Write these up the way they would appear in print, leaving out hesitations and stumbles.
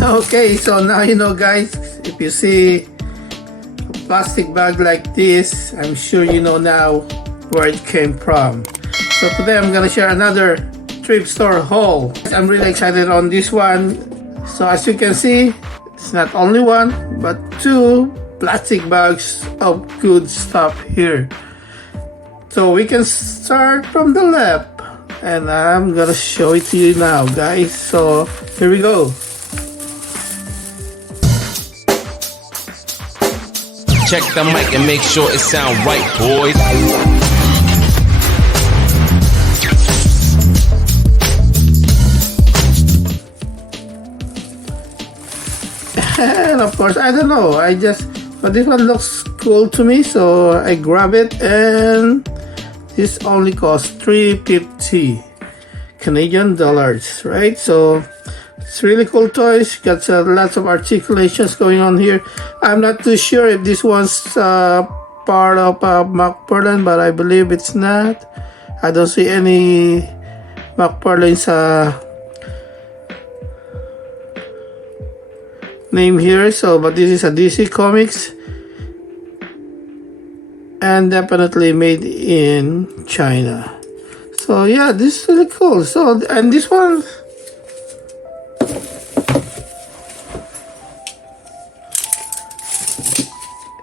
Okay, so now you know, guys, if you see a plastic bag like this, I'm sure you know now where it came from. So today I'm gonna share another thrift store haul. I'm really excited on this one. So as you can see, it's not only one but two plastic bags of good stuff here. So we can start from the left, and I'm gonna show it to you now, guys. So here we go. Check the mic and make sure it sound right, boys. And of course, I don't know, but this one looks cool to me, so I grab it, and this only costs $3.50 Canadian dollars, right? So it's really cool toys. Got lots of articulations going on here. I'm not too sure if this one's part of McFarlane, but I believe it's not. I don't see any McFarlane's name here. So, but this is a DC Comics, and definitely made in China. So yeah, this is really cool. So, and this one,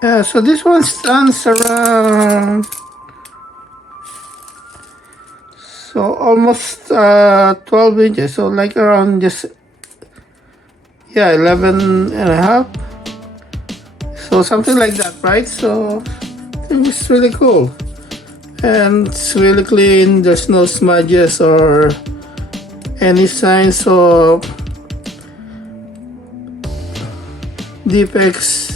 yeah, so this one stands around, so almost 12 inches, so like around just, yeah, 11 and a half, so something like that, right? So I think it's really cool, and it's really clean. There's no smudges or any signs of defects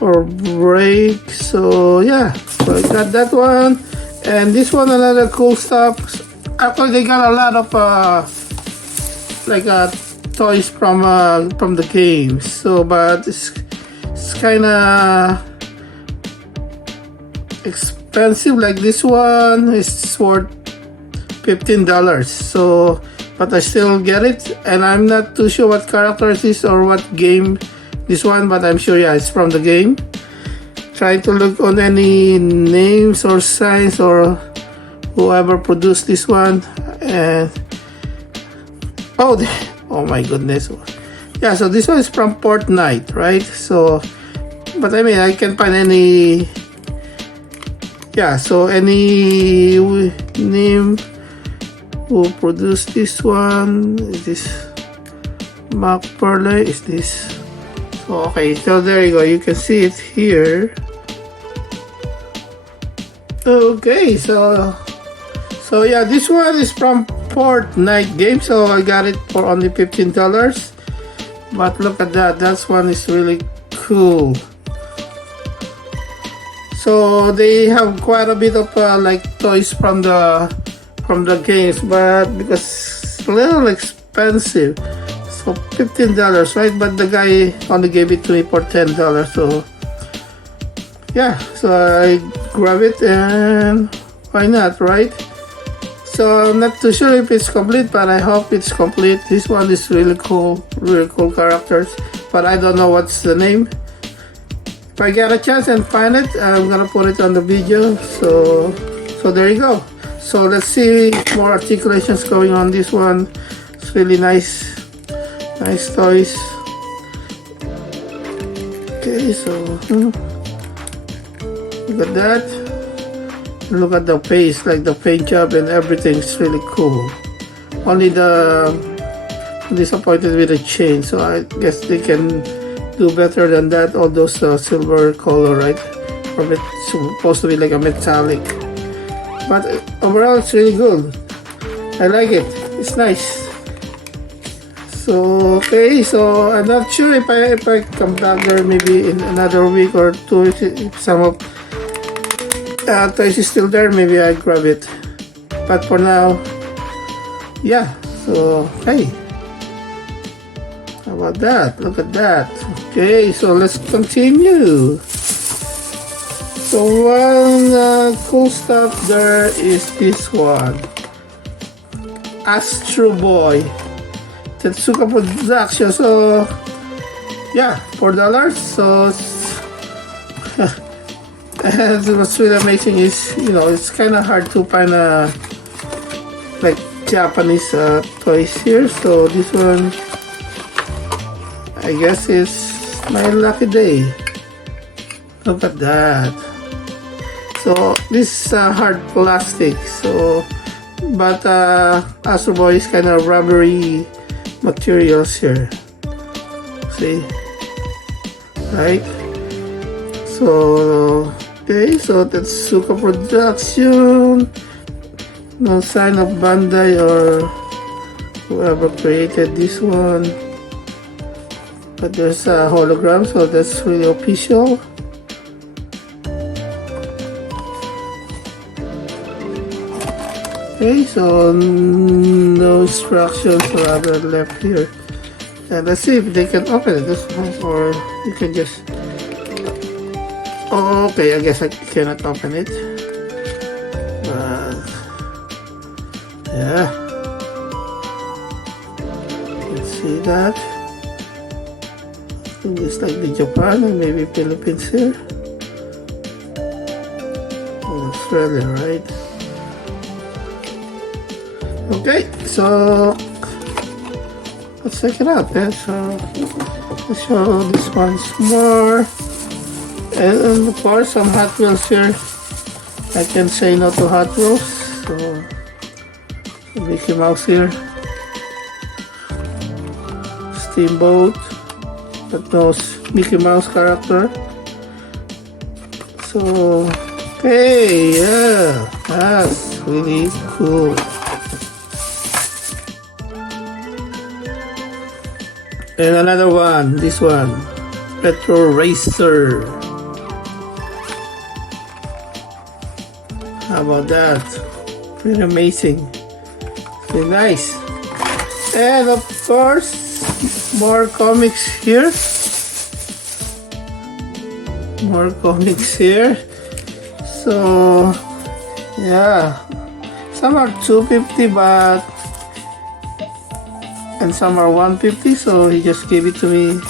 or break. So yeah, so I got that one, and this one, another cool stuff. Actually, they got a lot of toys from the games. So, but it's kind of expensive. Like this one is worth $15. So, but I still get it, and I'm not too sure what character it is or what game this one, but I'm sure, yeah, it's from the game. Trying to look on any names or signs or whoever produced this one, and oh my goodness, yeah. So this one is from Fortnite, right? So, but I mean, I can find any, yeah. So any name who produced this one? Is this McFarlane? Is this? Okay, so there you go. You can see it here. Okay, so yeah, this one is from Fortnite game. So I got it for only $15. But look at that. That one is really cool. So they have quite a bit of like toys from the games, but because it's a little expensive. So $15, right? But the guy only gave it to me for $10. So yeah, so I grab it, and why not, right? So I'm not too sure if it's complete, but I hope it's complete. This one is really cool characters, but I don't know what's the name. If I get a chance and find it, I'm gonna put it on the video. So there you go. So let's see more articulations going on this one. It's really nice toys. Okay, so look at that. Look at the face, like the paint job and everything. It's really cool. Only disappointed with the chain, so I guess they can do better than that. All those silver color, right? Or it's supposed to be like a metallic, but overall it's really good. I like it. It's nice. So okay, so I'm not sure if I come back there maybe in another week or two, if some of toys is still there, maybe I grab it. But for now, yeah. So hey, how about that? Look at that. Okay, so let's continue. So one cool stuff there is this one, Astro Boy. Tetsuka Production. So yeah, $4. So and what's really amazing is, you know, it's kind of hard to find like Japanese toys here. So this one, I guess, is my lucky day. Look at that. So this is hard plastic. So, but Astro Boy is kind of rubbery materials here. See, right? So okay, so Tetsuka Production. No sign of Bandai or whoever created this one, but there's a hologram, so that's really official. Okay, so no instructions or other left here. And let's see if they can open it this one, or you can just... Oh, okay, I guess I cannot open it. But yeah, let's see that. I think it's like the Japan and maybe Philippines here. Australia, right? Okay, so let's check it out then. So let's show this once more. And of course, some Hot Wheels here. I can say no to Hot Wheels. So Mickey Mouse here. Steamboat. That knows Mickey Mouse character. So, hey, yeah, that's really cool. And another one, this one, Retro Racer. How about that? Pretty amazing. Pretty nice. And of course, more comics here. More comics here. So yeah, some are $250, but and some are $150. So he just gave it to me,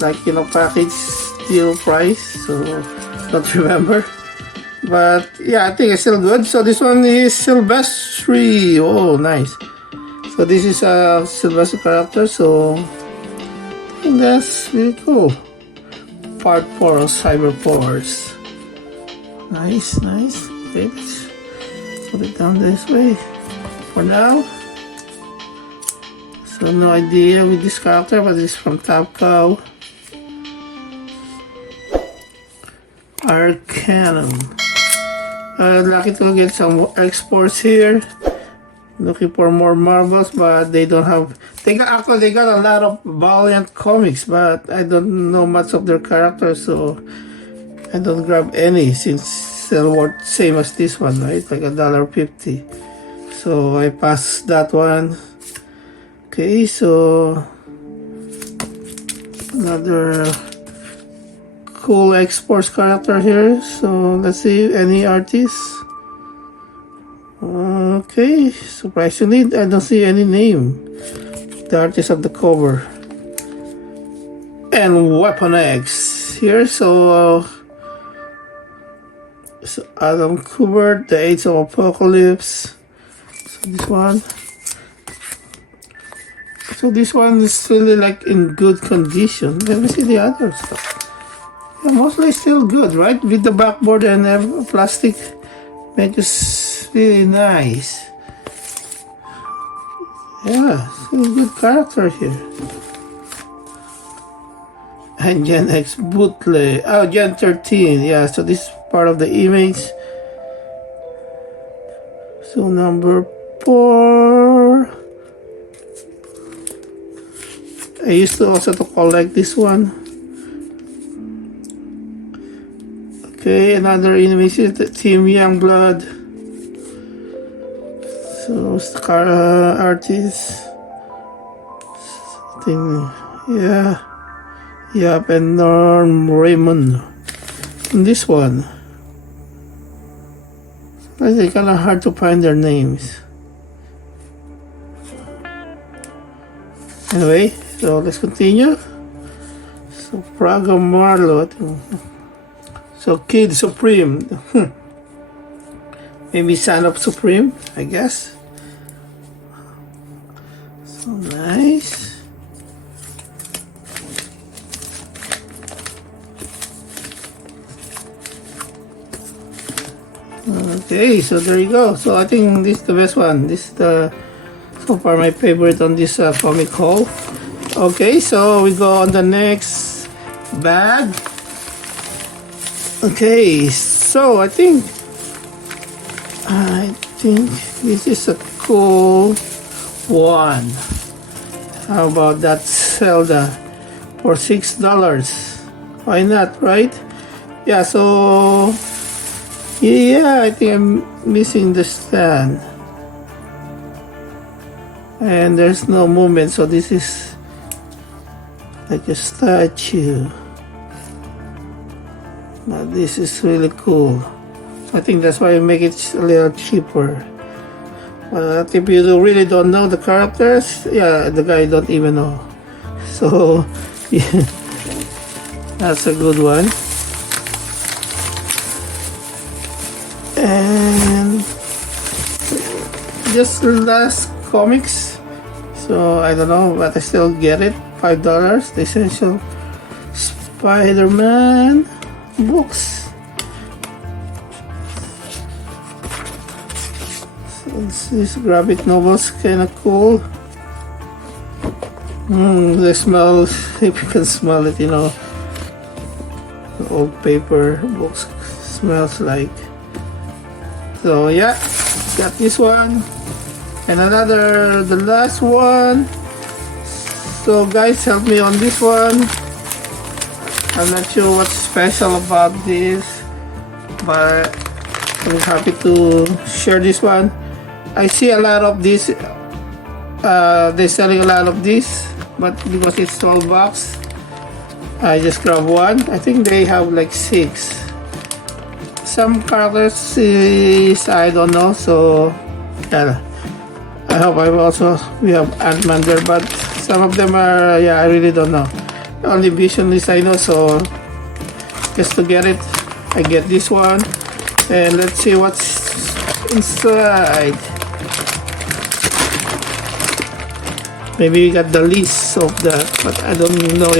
like, you know, package deal price. So don't remember. But yeah, I think it's still good. So this one is Silvestri. Oh, nice. So this is a Silvestri character. So I think that's really cool. Part 4 of Cyber Force. Nice, nice. Okay, let's put it down this way for now. So no idea with this character, but it's from Top Cow. Arcanum. Lucky to get some exports here. Looking for more marbles, but they don't have. They got a lot of Valiant comics, but I don't know much of their characters, so I don't grab any since they're worth same as this one, right? Like $1.50. So I passed that one. Okay, so another cool exports character here. So let's see, any artists. Okay, surprisingly I don't see any name. The artist of the cover. And Weapon X here. So Adam Kubert, the Age of Apocalypse. So this one. So this one is really like in good condition. Let me see the other stuff. Yeah, mostly still good, right? With the backboard and plastic, make it really nice. Yeah, still good character here. And Gen X bootleg. Oh, Gen 13. Yeah, so this is part of the image. So number 4. I used to also to collect this one. Okay, another image is the Team Youngblood. So Scar artist. Thing, yeah. Yep, and Norm Raymond. And this one. I think kind of hard to find their names. Anyway, so let's continue. So Praga Marlo. So Kid Supreme. Maybe Son of Supreme, I guess. So nice. Okay, so there you go. So I think this is the best one. This is the so far my favorite on this comic haul. Okay, so we go on the next bag. Okay, so I think this is a cool one. How about that Zelda for $6? Why not, right? Yeah, so yeah, I think I'm missing the stand. And there's no movement, so this is like a statue. But this is really cool. I think that's why I make it a little cheaper. But if you really don't know the characters, yeah, the guy don't even know. So yeah, that's a good one. And just last comics, so I don't know, but I still get it. $5. The Essential Spider-Man books. So this graphic novel's kind of cool. The smell, if you can smell it, you know, the old paper books smells like. So yeah, got this one and another, the last one. So guys, help me on this one. I'm not sure what's special about this, but I'm happy to share this one. I see a lot of this, they're selling a lot of this, but because it's 12 bucks, I just grab one. I think they have like 6. Some characters is, I don't know, so yeah, I hope we have Ant-Man there, but some of them are, yeah, I really don't know. Only Vision is I know, so just to get it, I get this one. And let's see what's inside. Maybe we got the list of that, but I don't know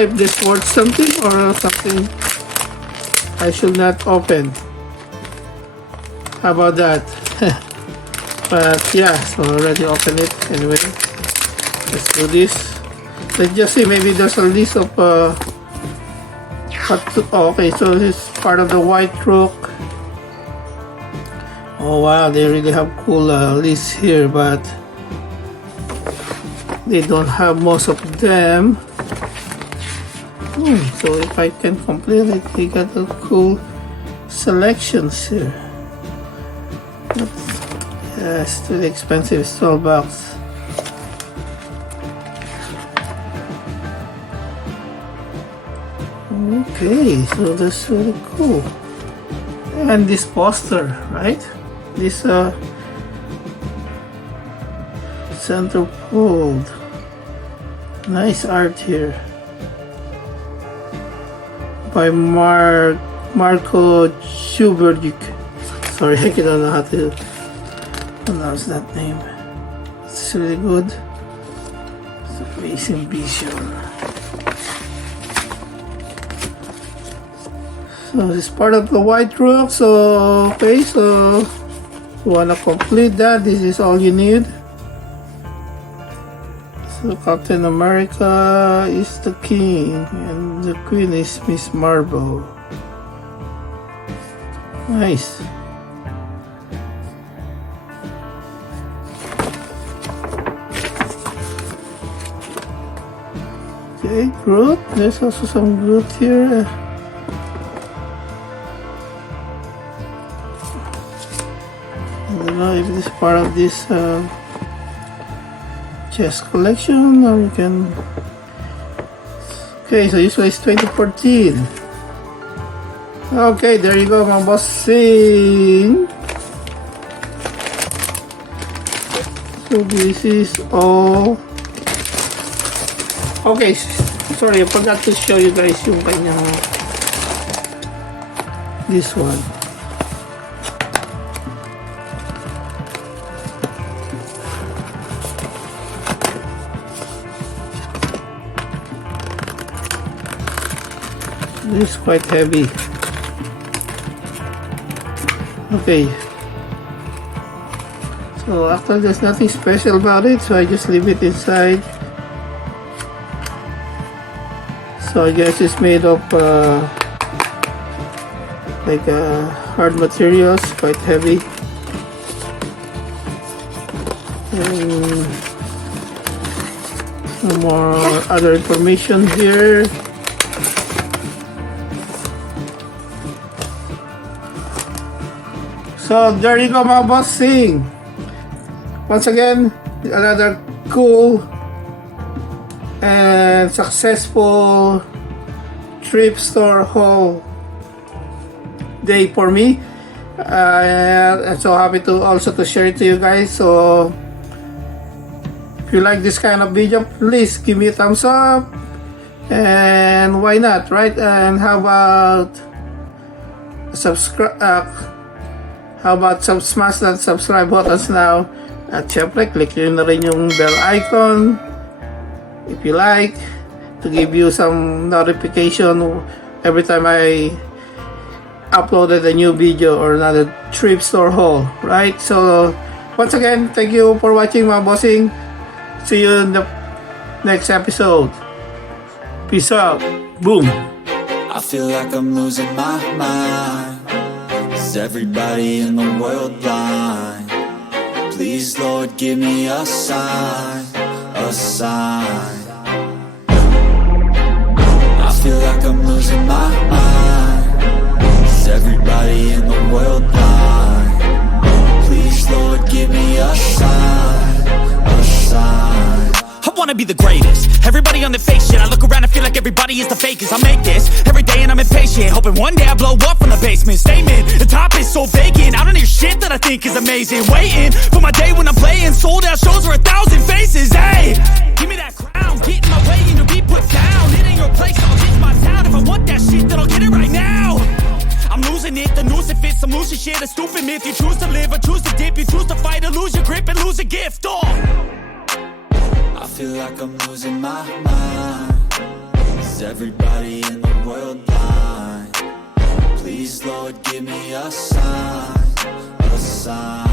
if this worth something or something I should not open. How about that? But yeah, so already opened it anyway. Let's do this. Let's just see, maybe there's a list of okay, so this is part of the White Rook. Oh wow, they really have cool lists here, but they don't have most of them. So if I can complete it, they got a cool selections here. But yeah, it's too expensive. It's 12 bucks. Okay, so that's really cool. And this poster, right? This centerfold. Nice art here by Marco Schuberg. Sorry, I don't know how to pronounce that name. It's really good. It's amazing vision. So this is part of the White Rook. So okay, so you wanna complete that, this is all you need. So Captain America is the king and the queen is Miss Marvel. Nice. Okay, Groot. There's also some Groot here. I don't know if this is part of this chess collection or you can. Okay, so this one is 2014. Okay, there you go, my boss saying. So this is all Okay, sorry, I forgot to show you guys yung kanyang this one. This is quite heavy. Okay. So actually there's nothing special about it, so I just leave it inside. So I guess it's made of like hard materials, quite heavy. And some more other information here. So there you go, mga bossing. Once again, another cool and successful thrift store haul day for me. I'm so happy to also to share it to you guys. So if you like this kind of video, please give me a thumbs up, and why not, right? And how about smash that subscribe buttons now, at syempre click nyo na rin yung bell icon if you like, to give you some notification every time I uploaded a new video or another thrift store haul, right? So once again, thank you for watching, mga bossing. See you in the next episode. Peace out. Boom. I feel like I'm losing my mind. Is everybody in the world blind? Please, Lord, give me a sign, a sign. I feel like I'm losing my mind. Is everybody in the world blind? Please, Lord, give me a sign, a sign. I wanna be the greatest. Everybody on the fake shit. I look around and feel like everybody is the fakest. I make this every day and I'm impatient, hoping one day I blow up from the basement. Statement, the top is so vacant. I don't hear shit that I think is amazing. Waiting for my day when I'm playing sold out shows for 1,000 faces. Hey, give me that crown, get in my way and you'll be put down. It ain't your place, I'll hit my town. If I want that shit, then I'll get it right now. I'm losing it, the noose it fits. I'm losing shit, a stupid myth. You choose to live or choose to dip. You choose to fight or lose your grip and lose a gift. Oh, I feel like I'm losing my mind. Is everybody in the world blind? Please, Lord, give me a sign, a sign.